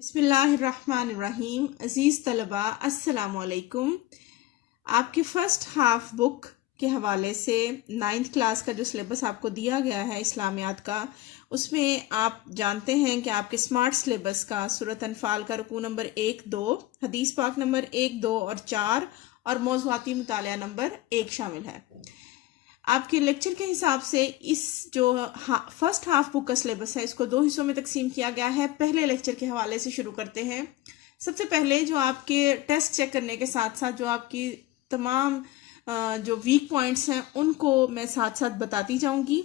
بسم اللہ الرحمن الرحیم۔ عزیز طلبہ السلام علیکم۔ آپ کے فرسٹ ہاف بک کے حوالے سے 9th کلاس کا جو سلیبس آپ کو دیا گیا ہے اسلامیات کا، اس میں آپ جانتے ہیں کہ آپ کے سمارٹ سلیبس کا سورۃ انفال کا رکوع نمبر 1، 2، حدیث پاک نمبر 1، 2 اور 4 اور موضوعاتی مطالعہ نمبر 1 شامل ہے۔ آپ کے لیکچر کے حساب سے اس جو فرسٹ ہاف بک کا سلیبس ہے اس کو 2 حصوں میں تقسیم کیا گیا ہے۔ پہلے لیکچر کے حوالے سے شروع کرتے ہیں۔ سب سے پہلے جو آپ کے ٹیسٹ چیک کرنے کے ساتھ ساتھ جو آپ کی تمام جو ویک پوائنٹس ہیں ان کو میں ساتھ ساتھ بتاتی جاؤں گی۔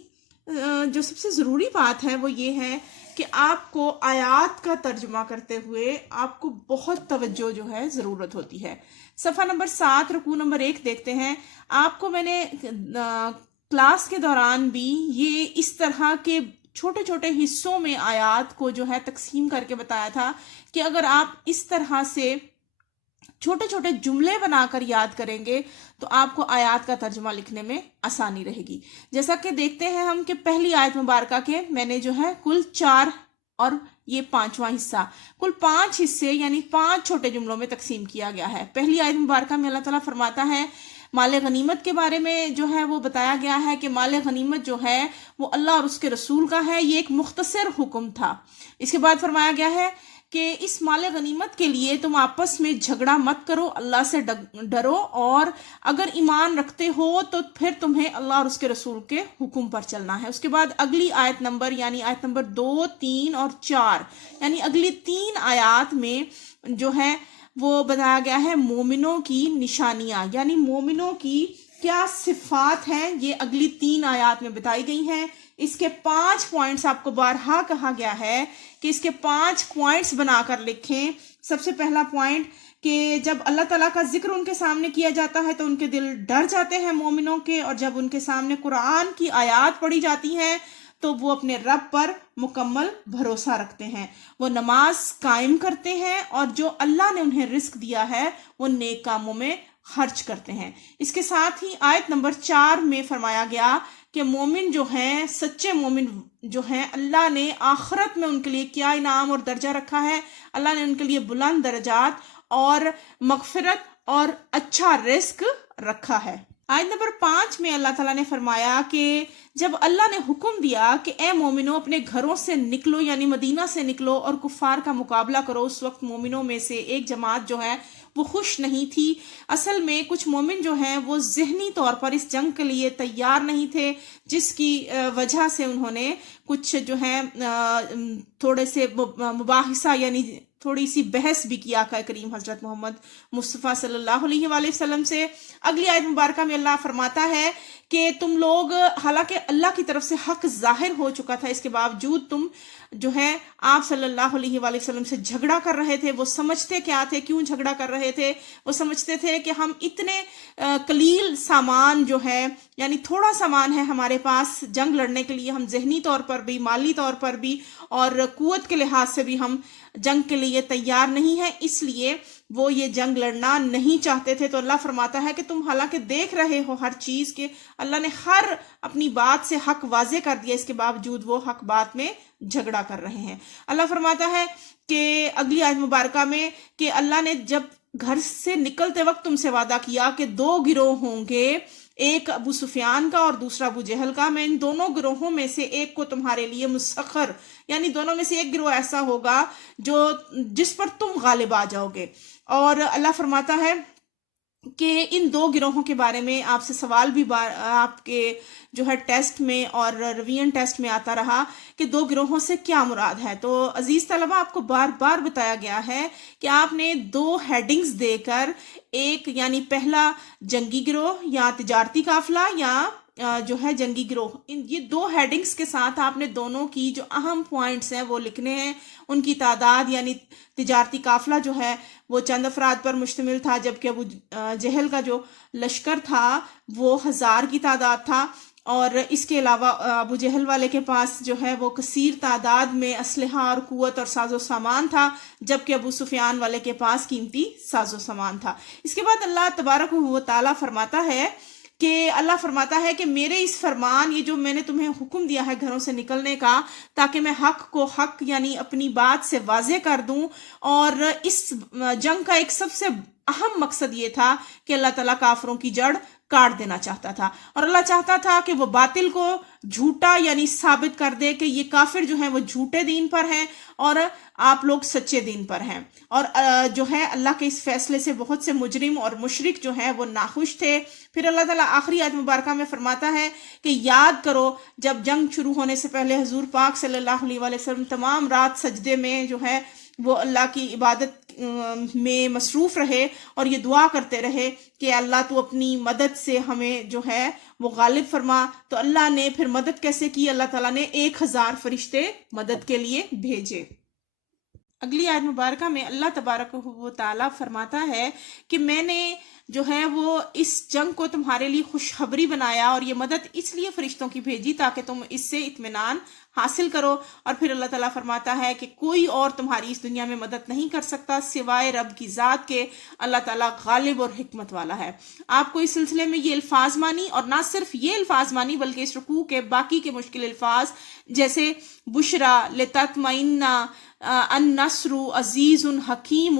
جو سب سے ضروری بات ہے وہ یہ ہے کہ آپ کو آیات کا ترجمہ کرتے ہوئے آپ کو بہت توجہ جو ہے ضرورت ہوتی ہے۔ صفحہ نمبر 7 رکوع نمبر 1 دیکھتے ہیں۔ آپ کو میں نے کلاس کے دوران بھی یہ اس طرح کے چھوٹے چھوٹے حصوں میں آیات کو جو ہے تقسیم کر کے بتایا تھا کہ اگر آپ اس طرح سے چھوٹے چھوٹے جملے بنا کر یاد کریں گے تو آپ کو آیات کا ترجمہ لکھنے میں آسانی رہے گی۔ جیسا کہ دیکھتے ہیں ہم کہ پہلی آیت مبارکہ کے میں نے جو ہے کل 4 اور یہ 5واں حصہ، کل 5 حصے یعنی 5 چھوٹے جملوں میں تقسیم کیا گیا ہے۔ پہلی آیت مبارکہ میں اللہ تعالیٰ فرماتا ہے، مال غنیمت کے بارے میں جو ہے وہ بتایا گیا ہے کہ مال غنیمت جو ہے وہ اللہ اور اس کے رسول کا ہے۔ یہ ایک مختصر حکم تھا۔ اس کے بعد فرمایا گیا ہے کہ اس مال غنیمت کے لیے تم آپس میں جھگڑا مت کرو، اللہ سے ڈرو، اور اگر ایمان رکھتے ہو تو پھر تمہیں اللہ اور اس کے رسول کے حکم پر چلنا ہے۔ اس کے بعد اگلی آیت نمبر یعنی آیت نمبر 2، 3 اور 4 یعنی اگلی 3 آیات میں جو ہے وہ بتایا گیا ہے مومنوں کی نشانیاں، یعنی مومنوں کی کیا صفات ہیں، یہ اگلی 3 آیات میں بتائی گئی ہیں۔ اس کے 5 پوائنٹس آپ کو بارہا کہا گیا ہے کہ اس کے 5 پوائنٹس بنا کر لکھیں۔ سب سے پہلا پوائنٹ کہ جب اللہ تعالیٰ کا ذکر ان کے سامنے کیا جاتا ہے تو ان کے دل ڈر جاتے ہیں مومنوں کے، اور جب ان کے سامنے قرآن کی آیات پڑھی جاتی ہیں تو وہ اپنے رب پر مکمل بھروسہ رکھتے ہیں، وہ نماز قائم کرتے ہیں، اور جو اللہ نے انہیں رزق دیا ہے وہ نیک کاموں میں خرچ کرتے ہیں۔ اس کے ساتھ ہی آیت نمبر 4 میں فرمایا گیا کہ مومن جو ہیں، سچے مومن جو ہیں، اللہ نے آخرت میں ان کے لیے کیا انعام اور درجہ رکھا ہے۔ اللہ نے ان کے لیے بلند درجات اور مغفرت اور اچھا رزق رکھا ہے۔ آیت نمبر 5 میں اللہ تعالیٰ نے فرمایا کہ جب اللہ نے حکم دیا کہ اے مومنوں اپنے گھروں سے نکلو، یعنی مدینہ سے نکلو اور کفار کا مقابلہ کرو، اس وقت مومنوں میں سے ایک جماعت جو ہے وہ خوش نہیں تھی۔ اصل میں کچھ مومن جو ہیں وہ ذہنی طور پر اس جنگ کے لیے تیار نہیں تھے، جس کی وجہ سے انہوں نے کچھ جو ہے تھوڑے سے مباحثہ یعنی تھوڑی سی بحث بھی کیا کریم حضرت محمد مصطفیٰ صلی اللہ علیہ وآلہ وسلم سے۔ اگلی آیت مبارکہ میں اللہ فرماتا ہے کہ تم لوگ، حالانکہ اللہ کی طرف سے حق ظاہر ہو چکا تھا، اس کے باوجود تم جو ہے آپ صلی اللہ علیہ وآلہ وسلم سے جھگڑا کر رہے تھے۔ وہ سمجھتے کیا تھے، کیوں جھگڑا کر رہے تھے؟ وہ سمجھتے تھے کہ ہم اتنے قلیل سامان جو ہے، یعنی تھوڑا سامان ہے ہمارے پاس جنگ لڑنے کے لیے، ہم ذہنی طور پر بھی، مالی طور پر بھی اور قوت کے لحاظ سے بھی ہم جنگ کے لیے تیار نہیں ہیں، اس لیے وہ یہ جنگ لڑنا نہیں چاہتے تھے۔ تو اللہ فرماتا ہے کہ تم حالانکہ دیکھ رہے ہو ہر چیز کے اللہ نے ہر اپنی بات سے حق واضح کر دیا، اس کے باوجود وہ حق بات میں جھگڑا کر رہے ہیں۔ اللہ فرماتا ہے کہ اگلی آیت مبارکہ میں کہ اللہ نے جب گھر سے نکلتے وقت تم سے وعدہ کیا کہ 2 گروہ ہوں گے، ایک ابو سفیان کا اور دوسرا ابو جہل کا، میں ان دونوں گروہوں میں سے ایک کو تمہارے لیے مسخر، یعنی دونوں میں سے ایک گروہ ایسا ہوگا جس پر تم غالب آ جاؤ گے۔ اور اللہ فرماتا ہے کہ ان 2 گروہوں کے بارے میں آپ سے سوال بھی آپ کے جو ہے ٹیسٹ میں اور ریویژن ٹیسٹ میں آتا رہا کہ 2 گروہوں سے کیا مراد ہے۔ تو عزیز طلبہ، آپ کو بار بار بتایا گیا ہے کہ آپ نے 2 ہیڈنگز دے کر، ایک یعنی پہلا جنگی گروہ یا تجارتی قافلہ یا جو ہے جنگی گروہ، یہ 2 ہیڈنگز کے ساتھ آپ نے دونوں کی جو اہم پوائنٹس ہیں وہ لکھنے ہیں۔ ان کی تعداد یعنی تجارتی قافلہ جو ہے وہ چند افراد پر مشتمل تھا، جبکہ ابو جہل کا جو لشکر تھا وہ 1000 کی تعداد تھا، اور اس کے علاوہ ابو جہل والے کے پاس جو ہے وہ کثیر تعداد میں اسلحہ اور قوت اور ساز و سامان تھا، جبکہ ابو سفیان والے کے پاس قیمتی ساز و سامان تھا۔ اس کے بعد اللہ تبارک و تعالیٰ فرماتا ہے کہ اللہ فرماتا ہے کہ میرے اس فرمان، یہ جو میں نے تمہیں حکم دیا ہے گھروں سے نکلنے کا، تاکہ میں حق کو حق یعنی اپنی بات سے واضح کر دوں. اور اس جنگ کا ایک سب سے اہم مقصد یہ تھا کہ اللہ تعالیٰ کافروں کی جڑ کاٹ دینا چاہتا تھا، اور اللہ چاہتا تھا کہ وہ باطل کو جھوٹا یعنی ثابت کر دے کہ یہ کافر جو ہیں وہ جھوٹے دین پر ہیں اور آپ لوگ سچے دین پر ہیں. اور جو ہے اللہ کے اس فیصلے سے بہت سے مجرم اور مشرک جو ہیں وہ ناخوش تھے. پھر اللہ تعالیٰ آخری آیت مبارکہ میں فرماتا ہے کہ یاد کرو جب جنگ شروع ہونے سے پہلے حضور پاک صلی اللہ علیہ وسلم تمام رات سجدے میں جو ہے وہ اللہ کی عبادت میں مصروف رہے اور یہ دعا کرتے رہے کہ اللہ تو اپنی مدد سے ہمیں جو ہے وہ غالب فرما. تو اللہ نے پھر مدد کیسے کی؟ اللہ تعالیٰ نے 1000 فرشتے مدد کے لیے بھیجے. اگلی آیت مبارکہ میں اللہ تبارک و تعالیٰ فرماتا ہے کہ میں نے جو ہے وہ اس جنگ کو تمہارے لیے خوشخبری بنایا، اور یہ مدد اس لیے فرشتوں کی بھیجی تاکہ تم اس سے اطمینان حاصل کرو. اور پھر اللہ تعالیٰ فرماتا ہے کہ کوئی اور تمہاری اس دنیا میں مدد نہیں کر سکتا سوائے رب کی ذات کے. اللہ تعالیٰ غالب اور حکمت والا ہے. آپ کو اس سلسلے میں یہ الفاظ مانی، اور نہ صرف یہ الفاظ مانی بلکہ اس رکوع کے باقی کے مشکل الفاظ جیسے بشرا، لتطمئن، النصر، عزیز، حکیم،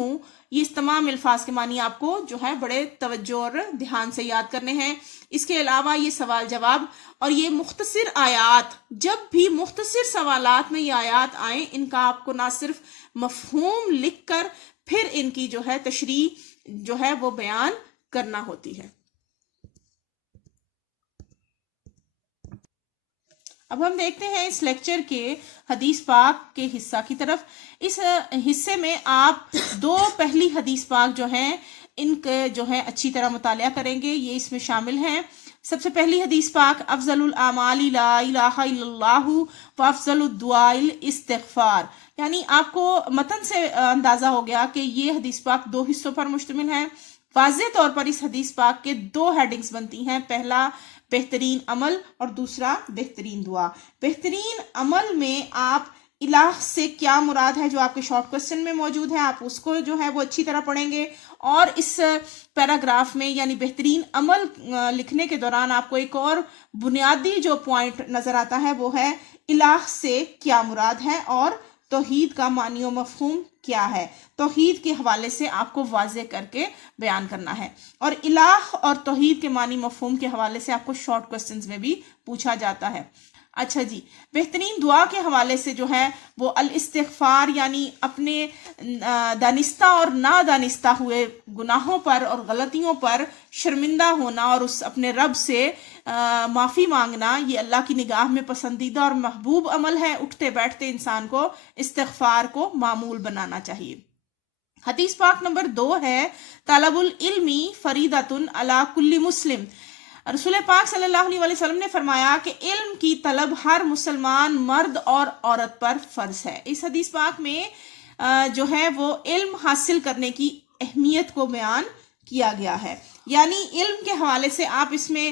یہ اس تمام الفاظ کے معنی آپ کو جو ہے بڑے توجہ اور دھیان سے یاد کرنے ہیں. اس کے علاوہ یہ سوال جواب اور یہ مختصر آیات، جب بھی مختصر سوالات میں یہ آیات آئیں، ان کا آپ کو نہ صرف مفہوم لکھ کر پھر ان کی جو ہے تشریح جو ہے وہ بیان کرنا ہوتی ہے. اب ہم دیکھتے ہیں اس لیکچر کے حدیث پاک کے حصہ کی طرف. اس حصے میں آپ 2 پہلی حدیث پاک جو ہیں ان کے جو ہے اچھی طرح مطالعہ کریں گے. یہ اس میں شامل ہیں. سب سے پہلی حدیث پاک: افضل الاعمال لا الہ الا اللہ وافضل الدعاء الاستغفار. یعنی آپ کو متن سے اندازہ ہو گیا کہ یہ حدیث پاک 2 حصوں پر مشتمل ہے. واضح طور پر اس حدیث پاک کے 2 ہیڈنگز بنتی ہیں. پہلا بہترین عمل اور دوسرا بہترین دعا. بہترین عمل میں آپ الہ سے کیا مراد ہے جو آپ کے شارٹ کوسچن میں موجود ہے، آپ اس کو جو ہے وہ اچھی طرح پڑھیں گے. اور اس پیراگراف میں یعنی بہترین عمل لکھنے کے دوران آپ کو ایک اور بنیادی جو پوائنٹ نظر آتا ہے وہ ہے الہ سے کیا مراد ہے اور توحید کا معنی و مفہوم کیا ہے. توحید کے حوالے سے آپ کو واضح کر کے بیان کرنا ہے، اور الہ اور توحید کے معنی مفہوم کے حوالے سے آپ کو شارٹ کوسچنز میں بھی پوچھا جاتا ہے. اچھا جی، بہترین دعا کے حوالے سے جو ہے وہ الاستغفار یعنی اپنے دانستہ اور نادانستہ ہوئے گناہوں پر اور غلطیوں پر شرمندہ ہونا اور اس اپنے رب سے معافی مانگنا، یہ اللہ کی نگاہ میں پسندیدہ اور محبوب عمل ہے. اٹھتے بیٹھتے انسان کو استغفار کو معمول بنانا چاہیے. حدیث پاک نمبر 2 ہے: طلب العلم فریضۃ علی کل مسلم. رسول پاک صلی اللہ علیہ وسلم نے فرمایا کہ علم کی طلب ہر مسلمان مرد اور عورت پر فرض ہے. اس حدیث پاک میں جو ہے وہ علم حاصل کرنے کی اہمیت کو بیان کیا گیا ہے. یعنی علم کے حوالے سے آپ اس میں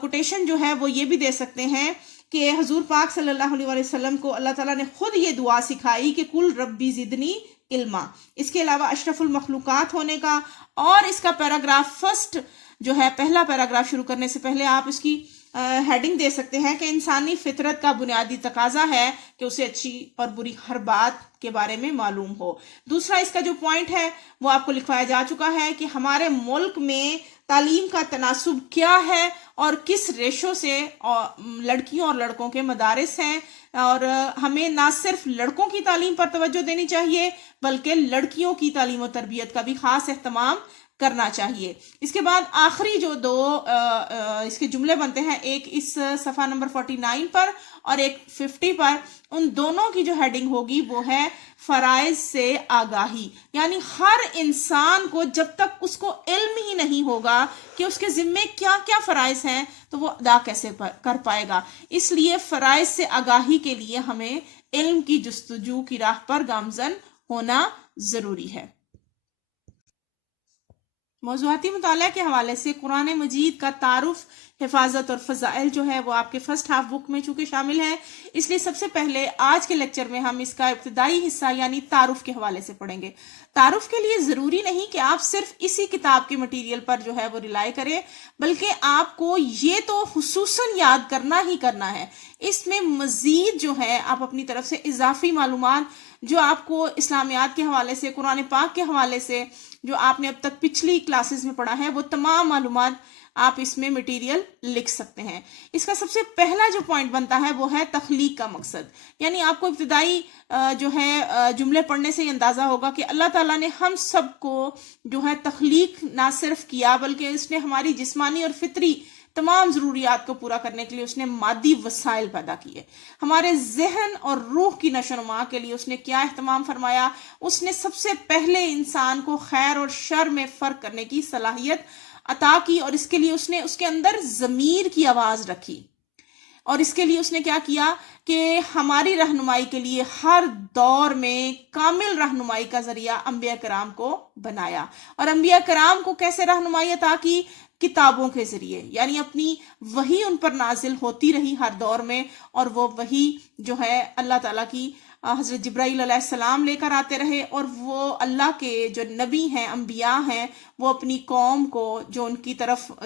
کوٹیشن جو ہے وہ یہ بھی دے سکتے ہیں کہ حضور پاک صلی اللہ علیہ وسلم کو اللہ تعالیٰ نے خود یہ دعا سکھائی کہ کل ربی زدنی علما. اس کے علاوہ اشرف المخلوقات ہونے کا، اور اس کا پیراگراف فرسٹ جو ہے پہلا پیراگراف شروع کرنے سے پہلے آپ اس کی ہیڈنگ دے سکتے ہیں کہ انسانی فطرت کا بنیادی تقاضا ہے کہ اسے اچھی اور بری ہر بات کے بارے میں معلوم ہو. دوسرا اس کا جو پوائنٹ ہے وہ آپ کو لکھوایا جا چکا ہے کہ ہمارے ملک میں تعلیم کا تناسب کیا ہے اور کس ریشو سے لڑکیوں اور لڑکوں کے مدارس ہیں، اور ہمیں نہ صرف لڑکوں کی تعلیم پر توجہ دینی چاہیے بلکہ لڑکیوں کی تعلیم و تربیت کا بھی خاص اہتمام کرنا چاہیے. اس کے بعد آخری جو 2 اس کے جملے بنتے ہیں، ایک اس صفحہ نمبر 49 پر اور ایک 50 پر، ان دونوں کی جو ہیڈنگ ہوگی وہ ہے فرائض سے آگاہی. یعنی ہر انسان کو جب تک اس کو علم ہی نہیں ہوگا کہ اس کے ذمے کیا کیا فرائض ہیں تو وہ ادا کیسے کر پائے گا. اس لیے فرائض سے آگاہی کے لیے ہمیں علم کی جستجو کی راہ پر گامزن ہونا ضروری ہے. موضوعاتی مطالعہ کے حوالے سے قرآن مجید کا تعارف حفاظت اور فضائل جو ہے وہ آپ کے فرسٹ ہاف بک میں چونکہ شامل ہے، اس لیے سب سے پہلے آج کے لیکچر میں ہم اس کا ابتدائی حصہ یعنی تعارف کے حوالے سے پڑھیں گے۔ تعارف کے لیے ضروری نہیں کہ آپ صرف اسی کتاب کے مٹیریل پر جو ہے وہ ریلائی کریں، بلکہ آپ کو یہ تو خصوصاً یاد کرنا ہی کرنا ہے، اس میں مزید جو ہے آپ اپنی طرف سے اضافی معلومات جو آپ کو اسلامیات کے حوالے سے، قرآن پاک کے حوالے سے جو آپ نے اب تک پچھلی کلاسز میں پڑھا ہے، وہ تمام معلومات آپ اس میں مٹیریل لکھ سکتے ہیں۔ اس کا سب سے پہلا جو پوائنٹ بنتا ہے وہ ہے تخلیق کا مقصد، یعنی آپ کو ابتدائی جو ہے جملے پڑھنے سے یہ اندازہ ہوگا کہ اللہ تعالیٰ نے ہم سب کو جو ہے تخلیق نہ صرف کیا، بلکہ اس نے ہماری جسمانی اور فطری تمام ضروریات کو پورا کرنے کے لیے اس نے مادی وسائل پیدا کیے۔ ہمارے ذہن اور روح کی نشو و نما کے لیے اس نے کیا اہتمام فرمایا؟ اس نے سب سے پہلے انسان کو خیر اور شر میں فرق کرنے کی صلاحیت عطا کی، اور اس کے لیے اس نے اس کے اندر ضمیر کی آواز رکھی، اور اس کے لیے اس نے کیا کیا کہ ہماری رہنمائی کے لیے ہر دور میں کامل رہنمائی کا ذریعہ انبیاء کرام کو بنایا۔ اور انبیاء کرام کو کیسے رہنمائی عطا کی؟ کتابوں کے ذریعے، یعنی اپنی وحی ان پر نازل ہوتی رہی ہر دور میں، اور وہ وحی جو ہے اللہ تعالیٰ کی حضرت جبرائیل علیہ السلام لے کر آتے رہے، اور وہ اللہ کے جو نبی ہیں، انبیاء ہیں، وہ اپنی قوم کو جو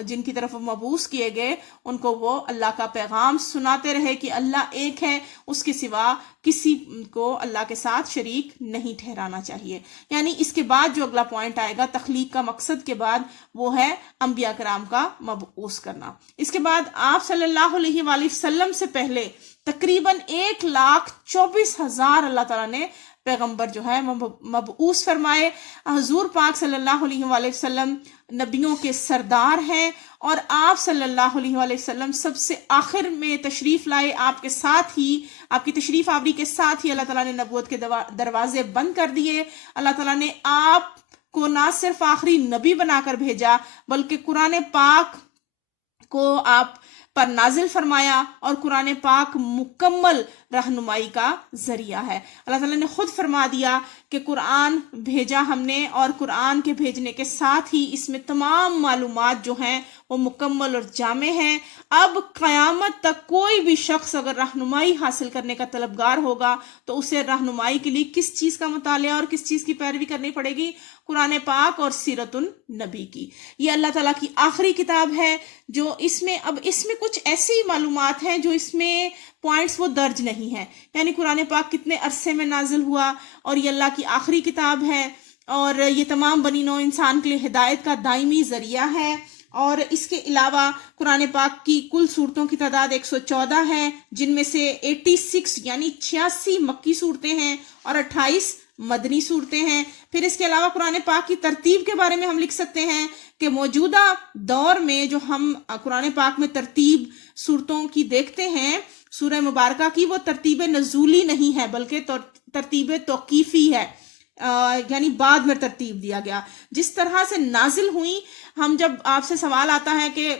جن کی طرف مبعوث کیے گئے، ان کو وہ اللہ کا پیغام سناتے رہے کہ اللہ ایک ہے، اس کے سوا کسی کو اللہ کے ساتھ شریک نہیں ٹھہرانا چاہیے۔ یعنی اس کے بعد جو اگلا پوائنٹ آئے گا تخلیق کا مقصد کے بعد، وہ ہے انبیاء کرام کا مبعوث کرنا۔ اس کے بعد آپ صلی اللہ علیہ وآلہ وسلم سے پہلے تقریباً 1,24,000 اللہ تعالیٰ نے پیغمبر جو ہے مبعوث فرمائے۔ حضور پاک صلی اللہ علیہ وآلہ وسلم نبیوں کے سردار ہیں، اور آپ صلی اللہ علیہ وآلہ وسلم سب سے آخر میں تشریف لائے۔ آپ کے ساتھ ہی، آپ کی تشریف آوری کے ساتھ ہی اللہ تعالیٰ نے نبوت کے دروازے بند کر دیے۔ اللہ تعالیٰ نے آپ کو نہ صرف آخری نبی بنا کر بھیجا، بلکہ قرآن پاک کو آپ پر نازل فرمایا، اور قرآن پاک مکمل رہنمائی کا ذریعہ ہے۔ اللہ تعالیٰ نے خود فرما دیا کہ قرآن بھیجا ہم نے، اور قرآن کے بھیجنے کے ساتھ ہی اس میں تمام معلومات جو ہیں وہ مکمل اور جامع ہیں۔ اب قیامت تک کوئی بھی شخص اگر رہنمائی حاصل کرنے کا طلبگار ہوگا تو اسے رہنمائی کے لیے کس چیز کا مطالعہ اور کس چیز کی پیروی کرنی پڑے گی؟ قرآن پاک اور سیرت النبی کی۔ یہ اللہ تعالیٰ کی آخری کتاب ہے جو اس میں کچھ ایسی معلومات ہیں جو اس میں پوائنٹس وہ درج نہیں ہیں، یعنی قرآن پاک کتنے عرصے میں نازل ہوا، اور یہ اللہ کی آخری کتاب ہے، اور یہ تمام بنی نوع انسان کے لیے ہدایت کا دائمی ذریعہ ہے۔ اور اس کے علاوہ قرآن پاک کی کل سورتوں کی تعداد 114 ہے، جن میں سے 86 یعنی 86 مکی صورتیں ہیں اور 28 مدنی صورتیں ہیں۔ پھر اس کے علاوہ قرآن پاک کی ترتیب کے بارے میں ہم لکھ سکتے ہیں کہ موجودہ دور میں جو ہم قرآن پاک میں ترتیب صورتوں کی دیکھتے ہیں، سورہ مبارکہ کی، وہ ترتیب نزولی نہیں ہے بلکہ ترتیب توقیفی ہے، یعنی بعد میں ترتیب دیا گیا۔ جس طرح سے نازل ہوئی، ہم جب آپ سے سوال آتا ہے کہ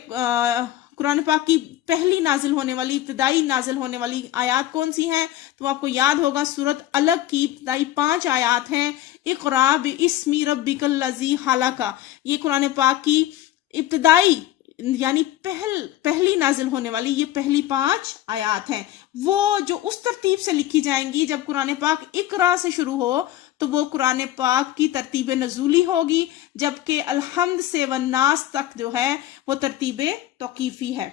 قرآن پاک کی پہلی نازل ہونے والی، ابتدائی نازل ہونے والی آیات کون سی ہیں، تو آپ کو یاد ہوگا سورۃ علق کی ابتدائی 5 آیات ہیں۔ اقرأ باسم ربک الذی خلق، یہ قرآن پاک کی ابتدائی یعنی پہلی نازل ہونے والی یہ پہلی 5 آیات ہیں، وہ جو اس ترتیب سے لکھی جائیں گی۔ جب قرآن پاک اقرا سے شروع ہو تو وہ قرآن پاک کی ترتیب نزولی ہوگی، جبکہ الحمد سے والناس تک جو ہے وہ ترتیب توقیفی ہے۔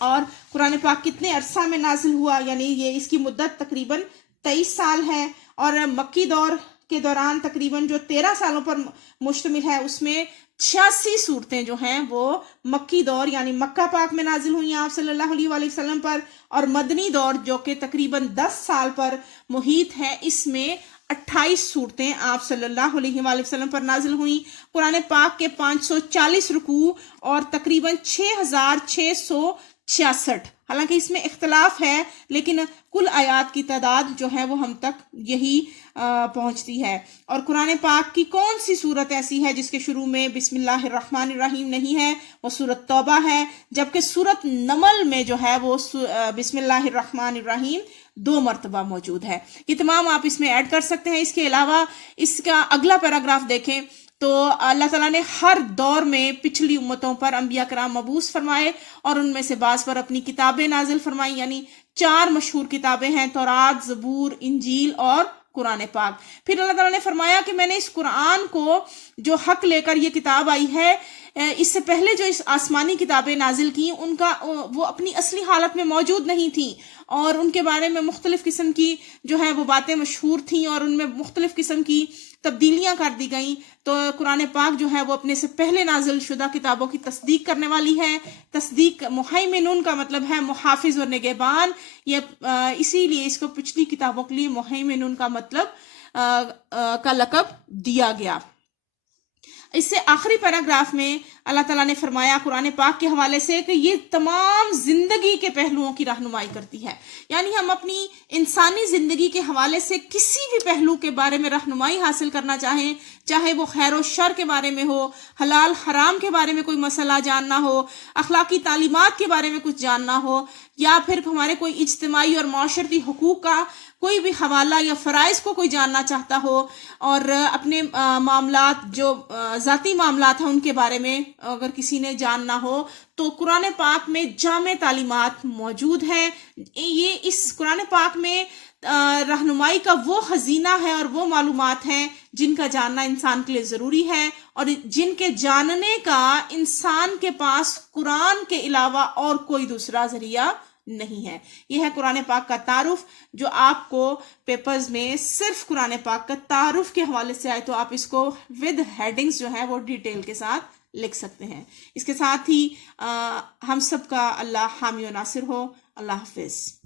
اور قرآن پاک کتنے عرصہ میں نازل ہوا، یعنی یہ اس کی مدت تقریباً 23 سال ہے، اور مکی دور کے دوران تقریباً جو 13 سالوں پر مشتمل ہے، اس میں 86 صورتیں جو ہیں وہ مکی دور یعنی مکہ پاک میں نازل ہوئی ہیں آپ صلی اللہ علیہ وآلہ وسلم پر، اور مدنی دور جو کہ تقریباً 10 سال پر محیط ہے، اس میں 28 صورتیں آپ صلی اللہ علیہ وآلہ وسلم پر نازل ہوئیں۔ قرآن پاک کے 540 رکوع اور تقریباً 6666، حالانکہ اس میں اختلاف ہے، لیکن کل آیات کی تعداد جو ہے وہ ہم تک یہی پہنچتی ہے۔ اور قرآن پاک کی کون سی صورت ایسی ہے جس کے شروع میں بسم اللہ الرحمن الرحیم نہیں ہے؟ وہ سورۃ توبہ ہے، جبکہ سورۃ نمل میں جو ہے وہ بسم اللہ الرحمن الرحیم 2 مرتبہ موجود ہے. یہ تمام آپ اس میں ایڈ کر سکتے ہیں. اس کے علاوہ اس کا اگلا پیراگراف دیکھیں تو اللہ تعالیٰ نے ہر دور میں پچھلی امتوں پر انبیاء کرام مبعوث فرمائے اور ان میں سے بعض پر اپنی کتابیں نازل فرمائیں. یعنی 4 مشہور کتابیں ہیں: تورات، زبور، انجیل اور قرآن پاک. پھر اللہ تعالیٰ نے فرمایا کہ میں نے اس قرآن کو جو حق لے کر یہ کتاب آئی ہے، اس سے پہلے جو اس آسمانی کتابیں نازل کی ان کا وہ اپنی اصلی حالت میں موجود نہیں تھیں اور ان کے بارے میں مختلف قسم کی جو ہے وہ باتیں مشہور تھیں اور ان میں مختلف قسم کی تبدیلیاں کر دی گئیں. تو قرآن پاک جو ہے وہ اپنے سے پہلے نازل شدہ کتابوں کی تصدیق کرنے والی ہے. تصدیق، مہیمنون کا مطلب ہے محافظ اور نگہبان. یہ اسی لیے اس کو پچھلی کتابوں کے لیے مہیمنون کا مطلب کا لقب دیا گیا. اس سے آخری پیراگراف میں اللہ تعالیٰ نے فرمایا قرآن پاک کے حوالے سے کہ یہ تمام زندگی کے پہلوؤں کی رہنمائی کرتی ہے. یعنی ہم اپنی انسانی زندگی کے حوالے سے کسی بھی پہلو کے بارے میں رہنمائی حاصل کرنا چاہیں، چاہے وہ خیر و شر کے بارے میں ہو، حلال حرام کے بارے میں کوئی مسئلہ جاننا ہو، اخلاقی تعلیمات کے بارے میں کچھ جاننا ہو، یا پھر ہمارے کوئی اجتماعی اور معاشرتی حقوق کا کوئی بھی حوالہ یا فرائض کو کوئی جاننا چاہتا ہو، اور اپنے معاملات جو ذاتی معاملات ہیں ان کے بارے میں اگر کسی نے جاننا ہو تو قرآن پاک میں جامع تعلیمات موجود ہیں. یہ اس قرآن پاک میں رہنمائی کا وہ خزینہ ہے اور وہ معلومات ہیں جن کا جاننا انسان کے لیے ضروری ہے اور جن کے جاننے کا انسان کے پاس قرآن کے علاوہ اور کوئی دوسرا ذریعہ نہیں ہے. یہ ہے قرآن پاک کا تعارف جو آپ کو پیپرز میں صرف قرآن پاک کا تعارف کے حوالے سے آئے تو آپ اس کو ود ہیڈنگز جو ہے وہ ڈیٹیل کے ساتھ لکھ سکتے ہیں. اس کے ساتھ ہی ہم سب کا اللہ حامی و ناصر ہو. اللہ حافظ.